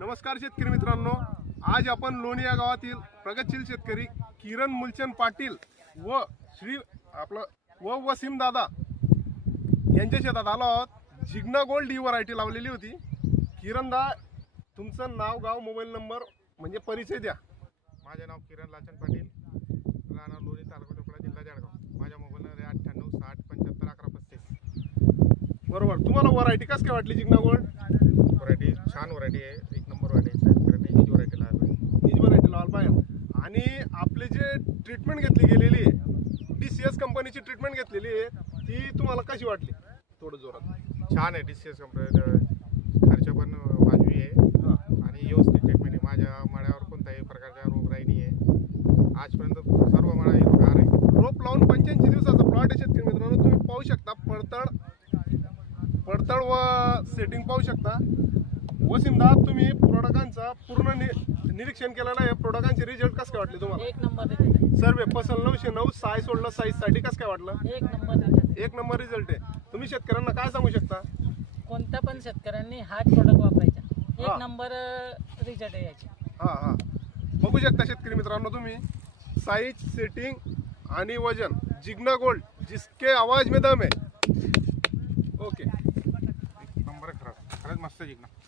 नमस्कार शेतकरी मित्रांनो, आज आपण लोणी या गावातील प्रगतशील शेतकरी किरण मुलचंद पाटील व वसीम दादा यांच्या शेतात आलो आहोत। जिग्ना गोल्ड ही व्हरायटी लावलेली होती। किरण दा, तुमचं नाव, गाव, मोबाईल नंबर म्हणजे परिचय द्या। माझे नाव किरण लाचन पाटील, राहणार लोणी, तालुका टोपला, जिल्हा जळगाव। माझा मोबाईल नंबर आहे 98 60 75 11 35। बरोबर। तुम्हाला व्हरायटी कस काय वाटली जिग्ना गोल्ड? व्हरायटी छान व्हरायटी आहे, एक नंबर व्हरायटी आहे। शेतकऱ्यांनी ही व्हरायटी लावावी, हीच व्हरायटी लावायला पाहिजे। आणि आपले जे ट्रीटमेंट घेतली गेलेली आहे, DCS कंपनीची ट्रीटमेंट घेतलेली आहे, ती तुम्हाला कशी वाटली? थोडं जोरात। छान आहे। DCS कंपनी खर्च पण वाजवी आहे आणि व्यवस्थित ट्रीटमेंट आहे। माझ्या मळ्यावर कोणत्याही प्रकारचा रोगराई नाही आहे। आजपर्यंत सर्व मळा हिरवागार आहे। रोप लावून 85 दिवसाचा प्लॉट आहे शेतकरी मित्रांनो। तुम्ही पाहू शकता, पडतळ व सेटिंग पाहू शकता। वसीमदा, तुम्ही प्रोडक्टांचा पूर्ण निरीक्षण केलेलं आहे। प्रोडक्टांचे रिझल्ट कसं काय वाटले तुम्हाला? एक नंबर रिझल्ट, सर्वे फसल 909 साय सोडलं, साईजसाठी कसं काय वाटलं? एक नंबर रिझल्ट। एक नंबर रिझल्ट आहे। तुम्ही शेतकऱ्यांना काय सांगू शकता? कोणत्या पण शेतकऱ्यांनी हाच प्रोडक्ट वापरायचा, हा. एक नंबर रिझल्ट आहे याचे। हा, बघू शकता शेतकरी मित्रांनो तुम्ही, साईज, सेटिंग आणि वजन। जिग्ना गोल्ड, जिसके आवाज में दम है। ओके। एक नंबर खरंच मस्त जिंकणार।